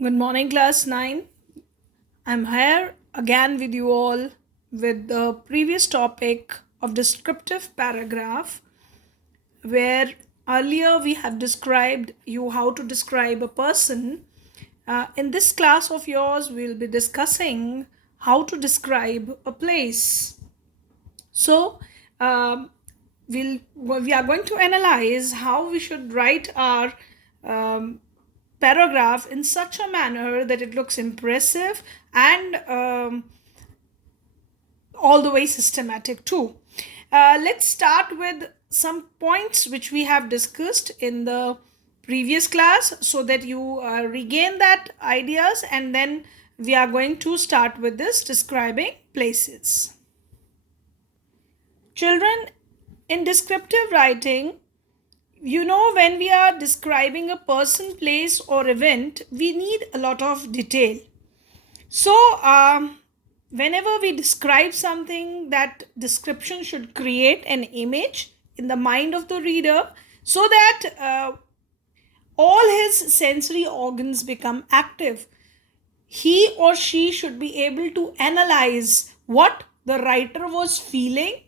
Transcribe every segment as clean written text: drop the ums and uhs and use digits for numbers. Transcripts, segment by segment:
Good morning, class 9. I'm here again with you all with the previous topic of descriptive paragraph, where earlier we have described you how to describe a person. In this class of yours, we'll be discussing how to describe a place. So, um, we are going to analyze how we should write our um, paragraph in such a manner that it looks impressive and all the way systematic too. Let's start with some points which we have discussed in the previous class so that you regain that ideas, and then we are going to start with this describing places. Children, in descriptive writing, when we are describing a person, place, or event, we need a lot of detail. So, whenever we describe something, that description should create an image in the mind of the reader so that all his sensory organs become active. He or she should be able to analyze what the writer was feeling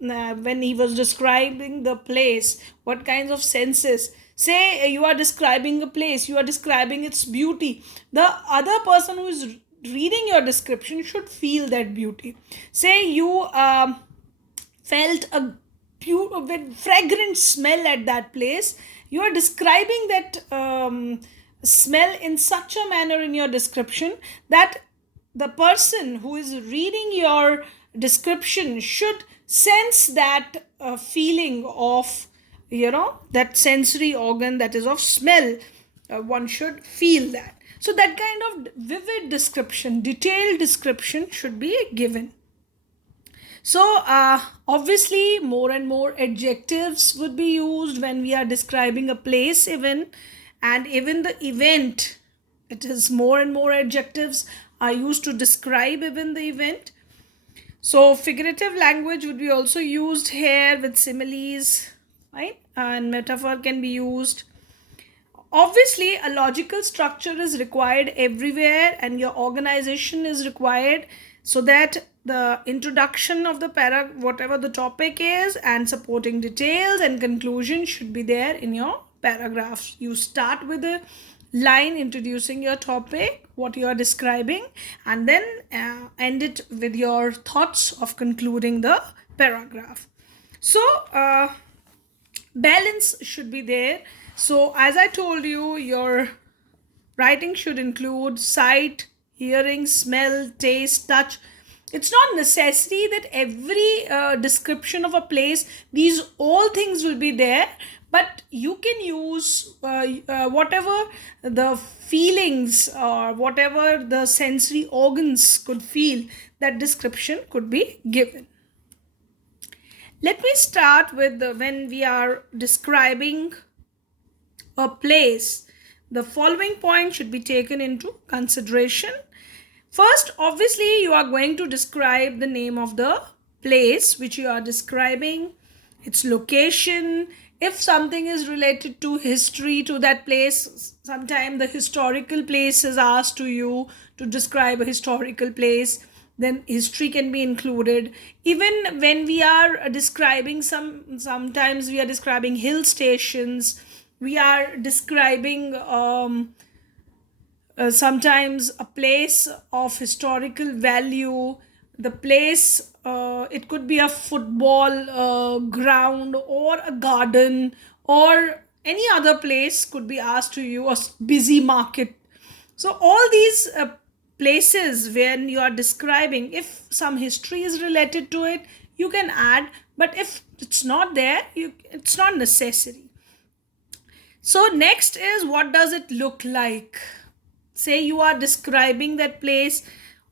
when he was describing the place, what kinds of senses. Say you are describing a place, you are describing its beauty. The other person who is reading your description should feel that beauty. Say you felt a fragrant smell at that place. You are describing that smell in such a manner in your description that the person who is reading your description should sense that feeling of that sensory organ, that is of smell. One should feel that. So that kind of vivid description, detailed description should be given. So, obviously, more and more adjectives would be used when we are describing a place, even the event. It is more and more adjectives are used to describe even the event. So, figurative language would be also used here with similes, right? And metaphor can be used. Obviously, a logical structure is required everywhere, and your organization is required so that the introduction of the whatever the topic is, and supporting details and conclusion should be there in your paragraphs. You start with a line introducing your topic, what you are describing, and then end it with your thoughts of concluding the paragraph. So, balance should be there. So, as I told you, your writing should include sight, hearing, smell, taste, touch. It's not necessary that every description of a place, these all things will be there, but you can use whatever the feelings or whatever the sensory organs could feel, that description could be given. Let me start with when we are describing a place, the following point should be taken into consideration. First, obviously, you are going to describe the name of the place which you are describing, its location. If something is related to history to that place, sometimes the historical place is asked to you to describe a historical place, then history can be included. Even when we are describing sometimes we are describing hill stations, we are describing sometimes a place of historical value. The place, it could be a football ground or a garden or any other place could be asked to you, a busy market. So all these places when you are describing, if some history is related to it, you can add, but if it's not there, it's not necessary. So next is, what does it look like? Say you are describing that place,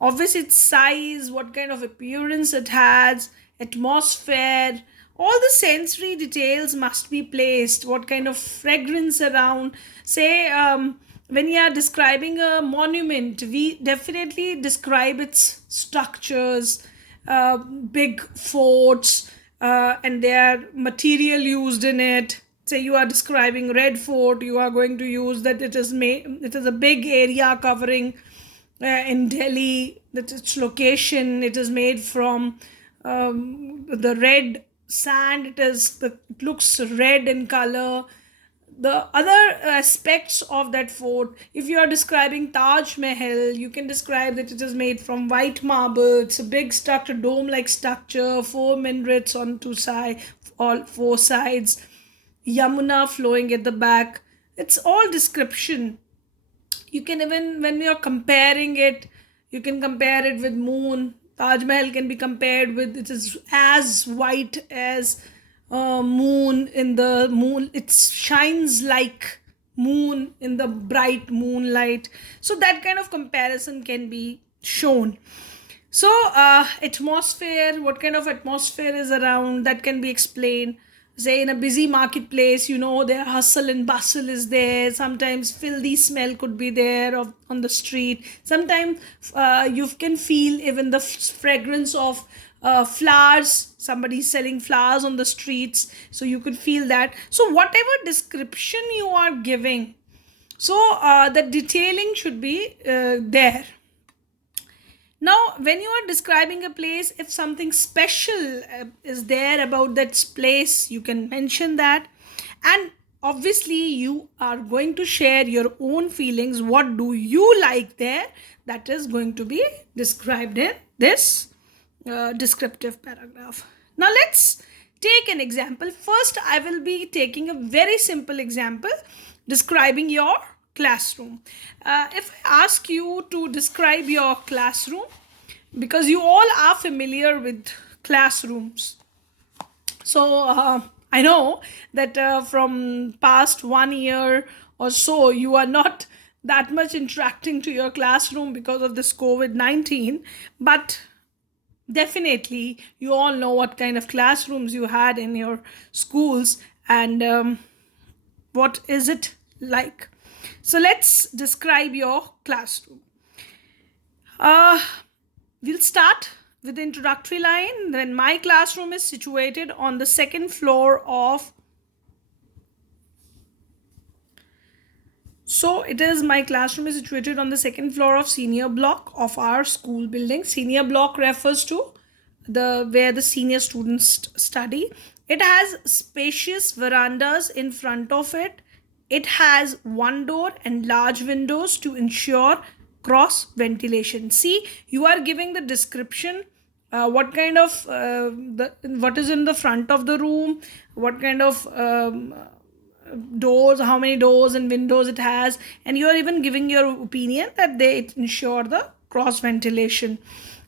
obviously its size, what kind of appearance it has, atmosphere, all the sensory details must be placed, what kind of fragrance around. Say when you are describing a monument, we definitely describe its structures, big forts, and their material used in it, say you are describing Red Fort, you are going to use that it is a big area covering in Delhi, that its location, it is made from the red sand, it looks red in color. The other aspects of that fort, if you are describing Taj Mahal, you can describe that it is made from white marble. It's a big structure, dome like structure, four minarets on all four sides, Yamuna flowing at the back. It's all description. You can, even when you're comparing it, you can compare it with moon. Taj Mahal can be compared with, it is as white as moon. In the moon, it shines like moon in the bright moonlight. So that kind of comparison can be shown. So atmosphere, what kind of atmosphere is around, that can be explained. Say in a busy marketplace, their hustle and bustle is there. Sometimes filthy smell could be there on the street. Sometimes you can feel even the fragrance of flowers. Somebody selling flowers on the streets, so you could feel that. So whatever description you are giving, so the detailing should be there. Now, when you are describing a place, if something special is there about that place, you can mention that. And obviously, you are going to share your own feelings. What do you like there? That is going to be described in this descriptive paragraph. Now, let's take an example. First, I will be taking a very simple example describing your classroom. If I ask you to describe your classroom, because you all are familiar with classrooms, so I know that from past 1 year or so, you are not that much interacting to your classroom because of this COVID-19, but definitely you all know what kind of classrooms you had in your schools, and what is it like. So let's describe your classroom. We'll start with the introductory line. Then my classroom is situated on the second floor of. So it is, my classroom is situated on the second floor of senior block of our school building. Senior block refers to where the senior students study. It has spacious verandas in front of it. It has one door and large windows to ensure cross ventilation. See, you are giving the description, what kind of what is in the front of the room, what kind of doors, how many doors and windows it has, and you are even giving your opinion that they ensure the cross ventilation.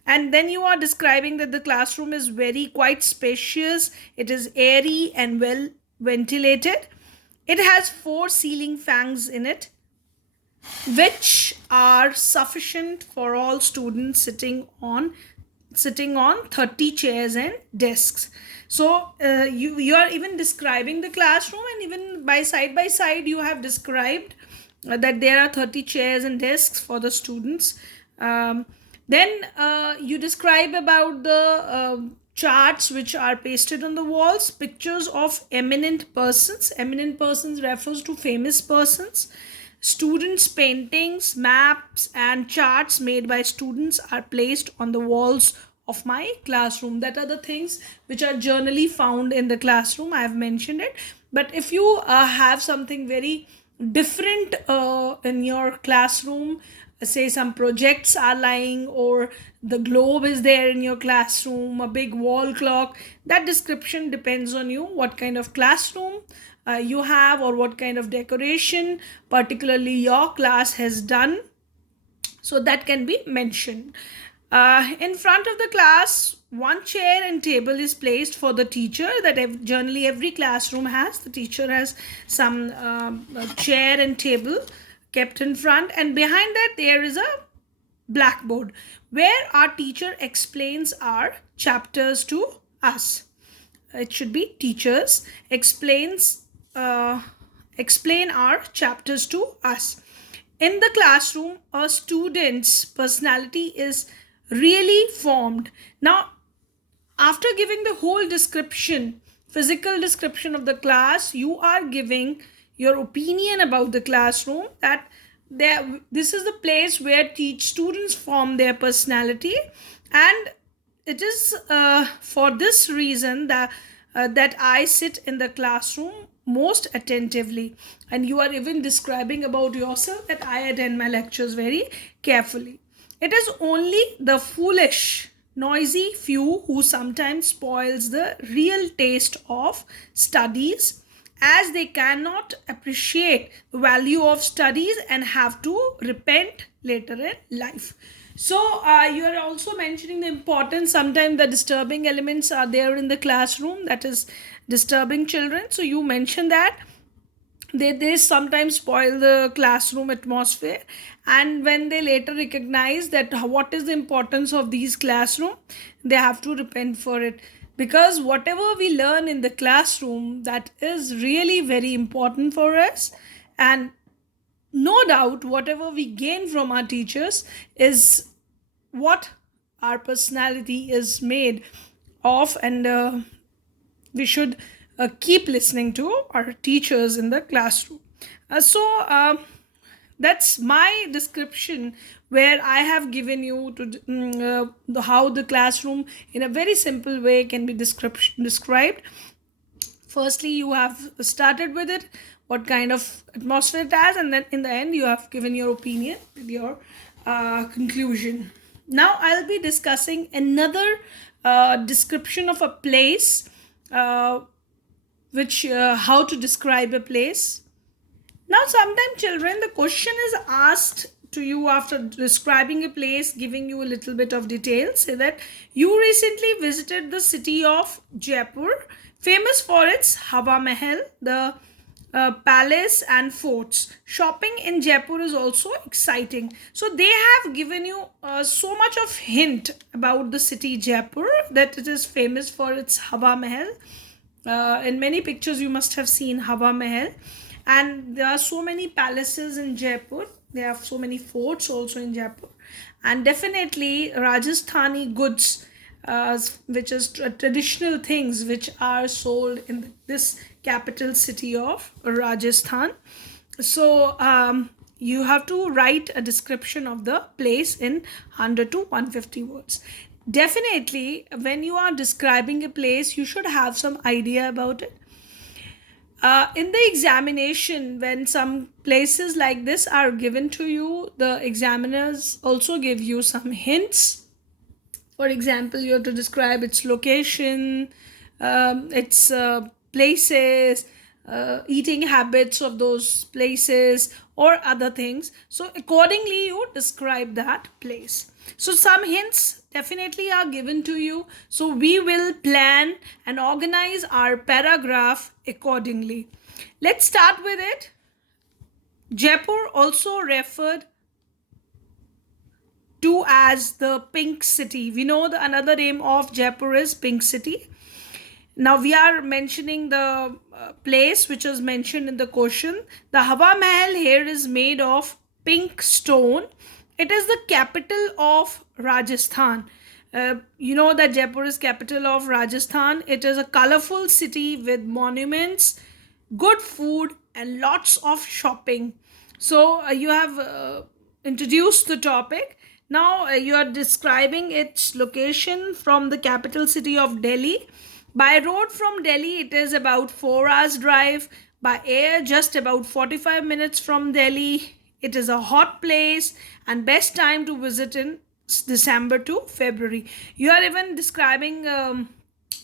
And then you are describing that the classroom is quite spacious, it is airy and well ventilated. It has 4 ceiling fans in it, which are sufficient for all students sitting on 30 chairs and desks. So you are even describing the classroom, and even by side you have described that there are 30 chairs and desks for the students. Then you describe about the charts which are pasted on the walls, pictures of eminent persons. Eminent persons refers to famous persons. Students' paintings, maps, and charts made by students are placed on the walls of my classroom. That are the things which are generally found in the classroom. I have mentioned it. But if you have something very different in your classroom, say some projects are lying, or the globe is there in your classroom, a big wall clock, that description depends on you, what kind of classroom you have, or what kind of decoration particularly your class has done. So that can be mentioned. In front of the class, one chair and table is placed for the teacher. That generally every classroom has. The teacher has some chair and table kept in front, and behind that there is a blackboard where our teacher explains our chapters to us. It should be teachers explain our chapters to us. In the classroom, a student's personality is really formed. Now, after giving the whole description, physical description of the class, you are giving your opinion about the classroom, that this is the place where teach students form their personality, and it is for this reason that I sit in the classroom most attentively. And you are even describing about yourself that I attend my lectures very carefully. It is only the foolish, noisy few who sometimes spoils the real taste of studies, as they cannot appreciate the value of studies and have to repent later in life. So you are also mentioning the importance. Sometimes the disturbing elements are there in the classroom, that is disturbing children. So you mentioned that they sometimes spoil the classroom atmosphere, and when they later recognize that what is the importance of these classroom, they have to repent for it, because whatever we learn in the classroom, that is really very important for us. And no doubt whatever we gain from our teachers is what our personality is made of, and we should keep listening to our teachers in the classroom. So that's my description, where I have given you to how the classroom in a very simple way can be described. Firstly, you have started with it, what kind of atmosphere it has, and then in the end you have given your opinion with your conclusion. Now I'll be discussing another description of a place, which how to describe a place. Now sometimes children, the question is asked to you after describing a place, giving you a little bit of detail. Say that you recently visited the city of Jaipur, famous for its Hawa Mahal, the palace and forts. Shopping in Jaipur is also exciting. So they have given you so much of hint about the city Jaipur, that it is famous for its Hawa Mahal. In many pictures you must have seen Hawa Mahal, and there are so many palaces in Jaipur. There are so many forts also in Jaipur, and definitely Rajasthani goods, which is traditional things which are sold in this capital city of Rajasthan. So you have to write a description of the place in 100 to 150 words. Definitely, when you are describing a place, you should have some idea about it. In the examination, when some places like this are given to you, the examiners also give you some hints. For example, you have to describe its location, its places, eating habits of those places, or other things. So accordingly, you describe that place. So some hints definitely are given to you. So we will plan and organize our paragraph accordingly. Let's start with it. Jaipur, also referred to as the Pink City. We know the another name of Jaipur is Pink City. Now we are mentioning the place which was mentioned in the question. The Hawa Mahal here is made of pink stone. It is the capital of Rajasthan. You know that Jaipur is capital of Rajasthan. It is a colorful city with monuments, good food, and lots of shopping. So you have introduced the topic. Now you are describing its location from the capital city of Delhi. By road from Delhi, it is about 4 hours drive. By air, just about 45 minutes from Delhi. It is a hot place and best time to visit in December to February. You are even describing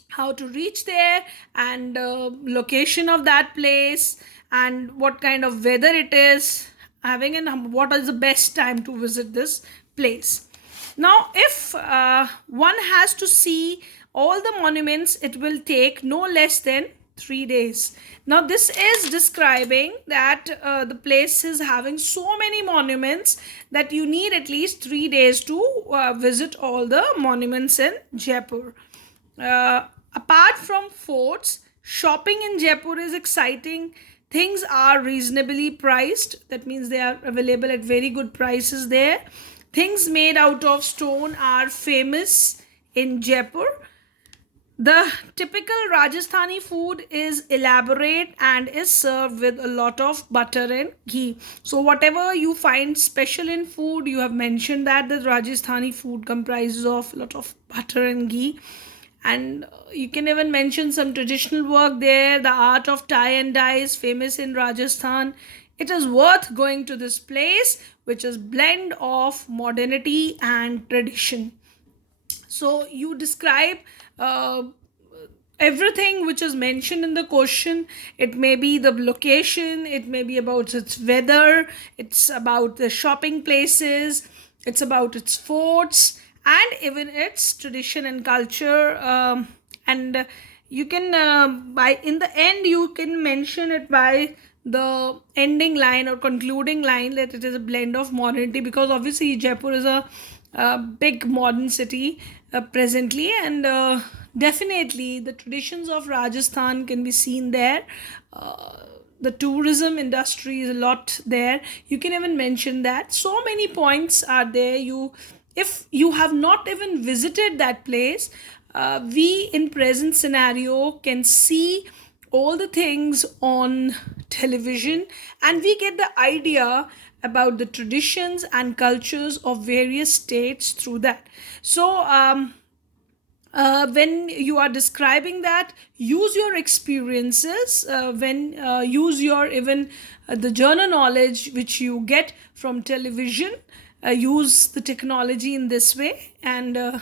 how to reach there, and location of that place, and what kind of weather it is having, and what is the best time to visit this place. Now, if one has to see all the monuments, it will take no less than 3 days. Now this is describing that the place is having so many monuments that you need at least 3 days to visit all the monuments in Jaipur. Apart from forts, shopping in Jaipur is exciting. Things are reasonably priced. That means they are available at very good prices there. Things made out of stone are famous in Jaipur. The typical Rajasthani food is elaborate and is served with a lot of butter and ghee. So, whatever you find special in food, you have mentioned that the Rajasthani food comprises of a lot of butter and ghee. And you can even mention some traditional work there. The art of tie and dye is famous in Rajasthan. It is worth going to this place, which is blend of modernity and tradition. So you describe uh, everything which is mentioned in the question. It may be the location, it may be about its weather, it's about the shopping places, it's about its forts, and even its tradition and culture. And you can by in the end you can mention it by the ending line or concluding line that it is a blend of modernity, because obviously Jaipur is a big modern city presently, and definitely the traditions of Rajasthan can be seen there. uh, the tourism industry is a lot there. You can even mention that so many points are there. You, if you have not even visited that place, we in present scenario can see all the things on television, and we get the idea about the traditions and cultures of various states through that. So when you are describing that, use your experiences, when use your even the journal knowledge which you get from television. Use the technology in this way, and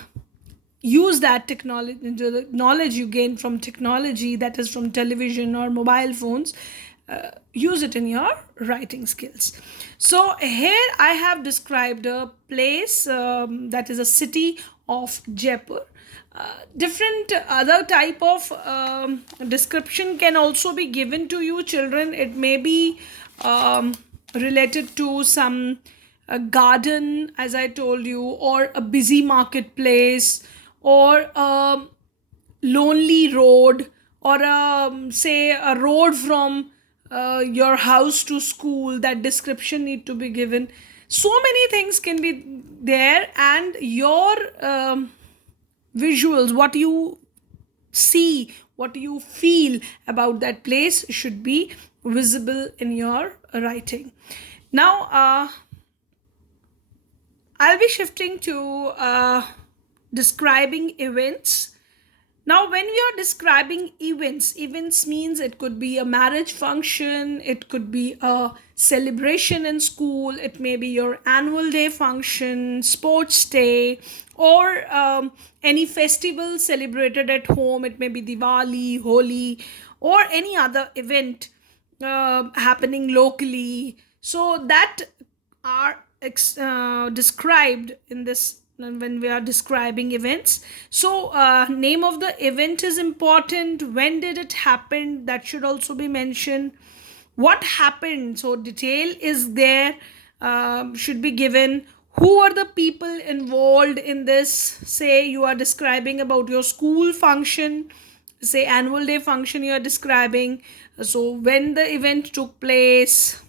use that technology, the knowledge you gain from technology, that is from television or mobile phones. Use it in your writing skills. So here I have described a place, that is a city of Jaipur. Different other type of description can also be given to you, children. It may be related to some garden, as I told you, or a busy marketplace, or a lonely road, or say a road from your house to school. That description need to be given. So many things can be there, and your visuals, what you see, what you feel about that place should be visible in your writing. Now I'll be shifting to describing events. Now, when we are describing events, events means it could be a marriage function, it could be a celebration in school, it may be your annual day function, sports day, or any festival celebrated at home. It may be Diwali, Holi, or any other event happening locally. So that are described in this when we are describing events. So name of the event is important. When did it happen, that should also be mentioned. What happened, so detail is there, should be given. Who are the people involved in this? Say you are describing about your school function, say annual day function you are describing. So when the event took place,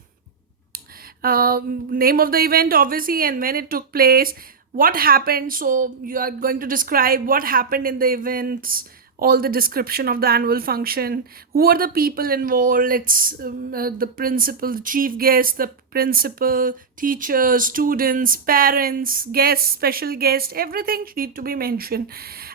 name of the event obviously, and when it took place, what happened. So you are going to describe what happened in the events, all the description of the annual function. Who are the people involved? It's the principal, the chief guest, the principal, teachers, students, parents, guests, special guests, everything need to be mentioned.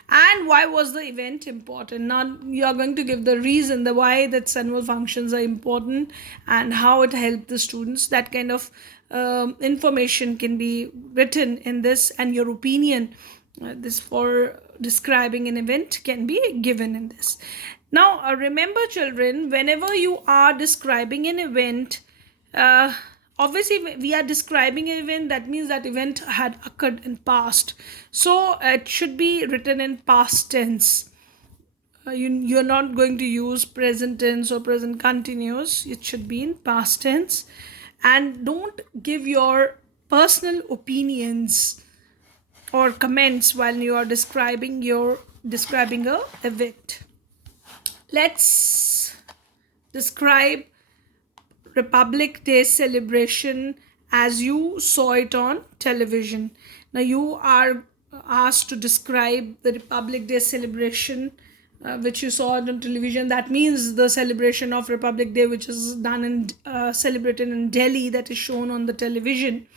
And why was the event important? Now you are going to give the reason, the why that annual functions are important, and how it helped the students. That kind of information can be written in this, and your opinion, this for describing an event, can be given in this. Now remember children, whenever you are describing an event, obviously we are describing an event, that means that event had occurred in past, so it should be written in past tense. You're not going to use present tense or present continuous. It should be in past tense. And don't give your personal opinions or comments while you are describing a event. Let's describe Republic Day celebration as you saw it on television. Now you are asked to describe the Republic Day celebration which you saw on television. That means the celebration of Republic Day, which is done and celebrated in Delhi, that is shown on the television.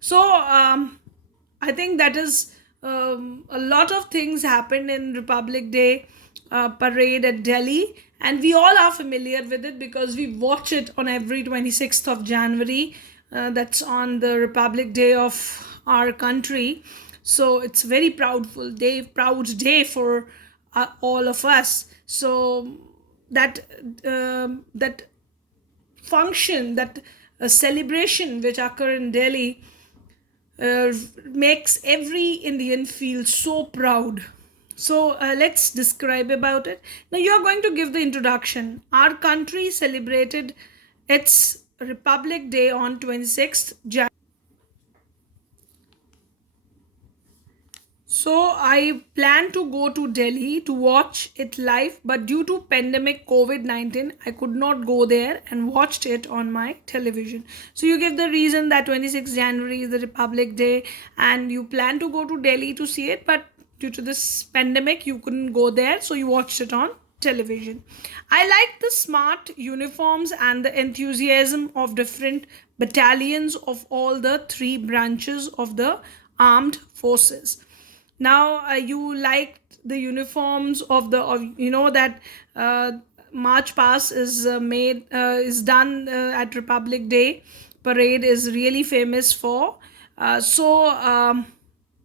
So I think that is a lot of things happened in Republic Day parade at Delhi, and we all are familiar with it because we watch it on every 26th of January. That's on the Republic Day of our country. So it's very proud day for all of us. So that that function, that celebration which occur in Delhi makes every Indian feel so proud. So let's describe about it. Now you are going to give the introduction. Our country celebrated its Republic Day on 26th January. So I plan to go to Delhi to watch it live, but due to pandemic COVID-19, I could not go there and watched it on my television. So you give the reason that 26th January is the Republic Day and you plan to go to Delhi to see it, but due to this pandemic, you couldn't go there, so you watched it on television. I like the smart uniforms and the enthusiasm of different battalions of all the three branches of the armed forces. Now you liked the uniforms of the that march past is made is done at Republic Day parade is really famous for.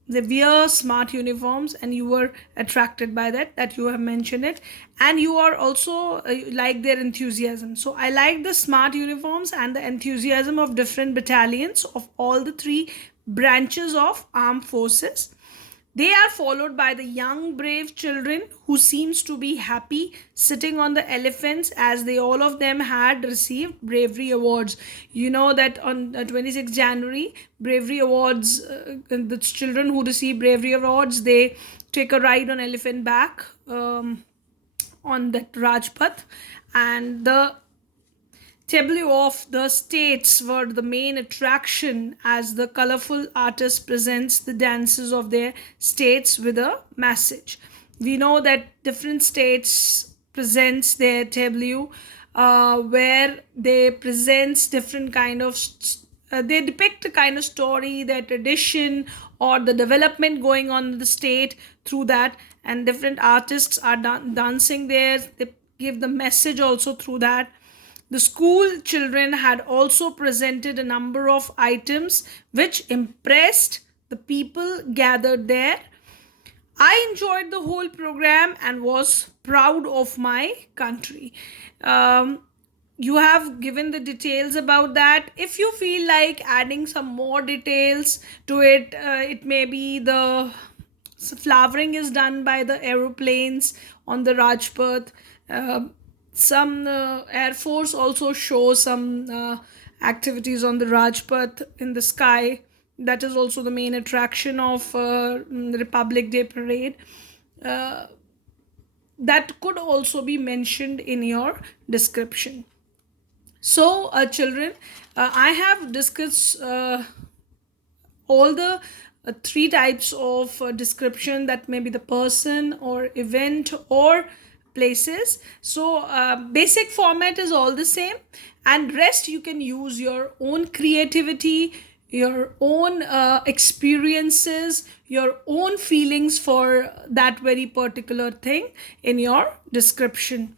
They wear smart uniforms and you were attracted by that you have mentioned it, and you are also like their enthusiasm. So I like the smart uniforms and the enthusiasm of different battalions of all the three branches of armed forces. They are followed by the young brave children who seems to be happy sitting on the elephants, as they all of them had received bravery awards. You know that on 26th January, bravery awards, the children who receive bravery awards, they take a ride on elephant back on that Rajpath, and the tableau of the states were the main attraction, as the colorful artist presents the dances of their states with a message. We know that different states presents their tableau where they presents different kind of they depict a kind of story, their tradition or the development going on in the state through that, and different artists are dancing there. They give the message also through that. The school children had also presented a number of items which impressed the people gathered there. I enjoyed the whole program and was proud of my country. You have given the details about that. If you feel like adding some more details to it, it may be the flowering is done by the aeroplanes on the Rajpath. Some Air Force also shows some activities on the Rajpath in the sky. That is also the main attraction of the Republic Day parade. That could also be mentioned in your description. So children, I have discussed all the three types of description, that may be the person or event or places. So basic format is all the same, and rest you can use your own creativity, your own experiences, your own feelings for that very particular thing in your description.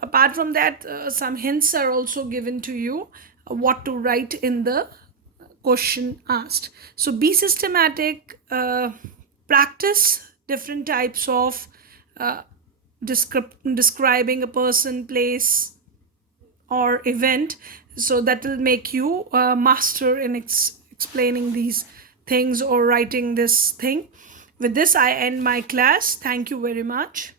Apart from that, some hints are also given to you what to write in the question asked. So be systematic, practice different types of describing a person, place or event, so that will make you master in explaining these things or writing this thing. With this I end my class. Thank you very much.